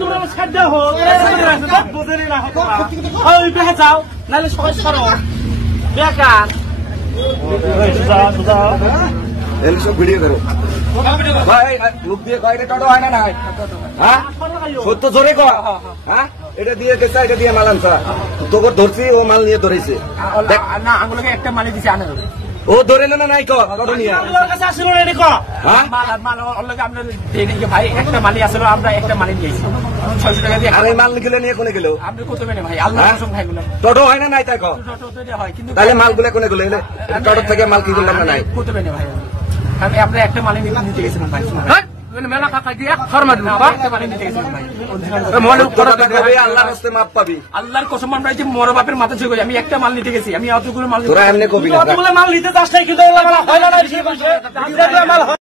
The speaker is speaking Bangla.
তোমরা ছাড় দাও বুঝলি না ওই বেহে যাও নাহলে সবাই সরো বেকার সব ভিডিও করো ভাই মুখ দিয়ে কয় এটা টোটো হয় না নাই হ্যাঁ সত্য জোরে কর হ্যাঁ এটা দিয়ে গেছে এটা দিয়ে মাল আনছা তোকে ধরছি ও মাল নিয়ে ধরেছে না আঙুলকে একটা মালি দিছে আনার ও ধরে না নাই কর টোটো নিয়ে কাছে আসলো না রে ক হ্যাঁ মাল অলরেডি আমরা দেই নাকি ভাই একটা মালি আসলো আমরা একটা মালি নিয়েছি 600 টাকা দিয়ে আর এই মাল গেলে নিয়ে কোনে গেল আপনি কত মেনে ভাই আল্লাহর কসম ভাই গুলো টোটো হয় না নাই তাই কর টোটো তো হয় কিন্তু তাহলে মালগুলো কোনে গেল এলে টোটো থেকে মাল কি করলাম না নাই কত মেনে ভাই আমি আমরা একটা মালি নিতে গেছিলাম ভাই মেলা কাকা দিয়ে ফরমা দিন বাবা একটা মালি নিতে গেছিলাম ভাই মনে করে আল্লাহর রাস্তে মাপ পাবি আল্লাহর কসম আমরা যে মর বাপের মাথা ছুঁয়ে গেছি আমি একটা মাল নিতে গেছি আমি অতগুলো মাল তোরা এমনি কবি না মাল নিতে চাস নাই কিন্তু হয় না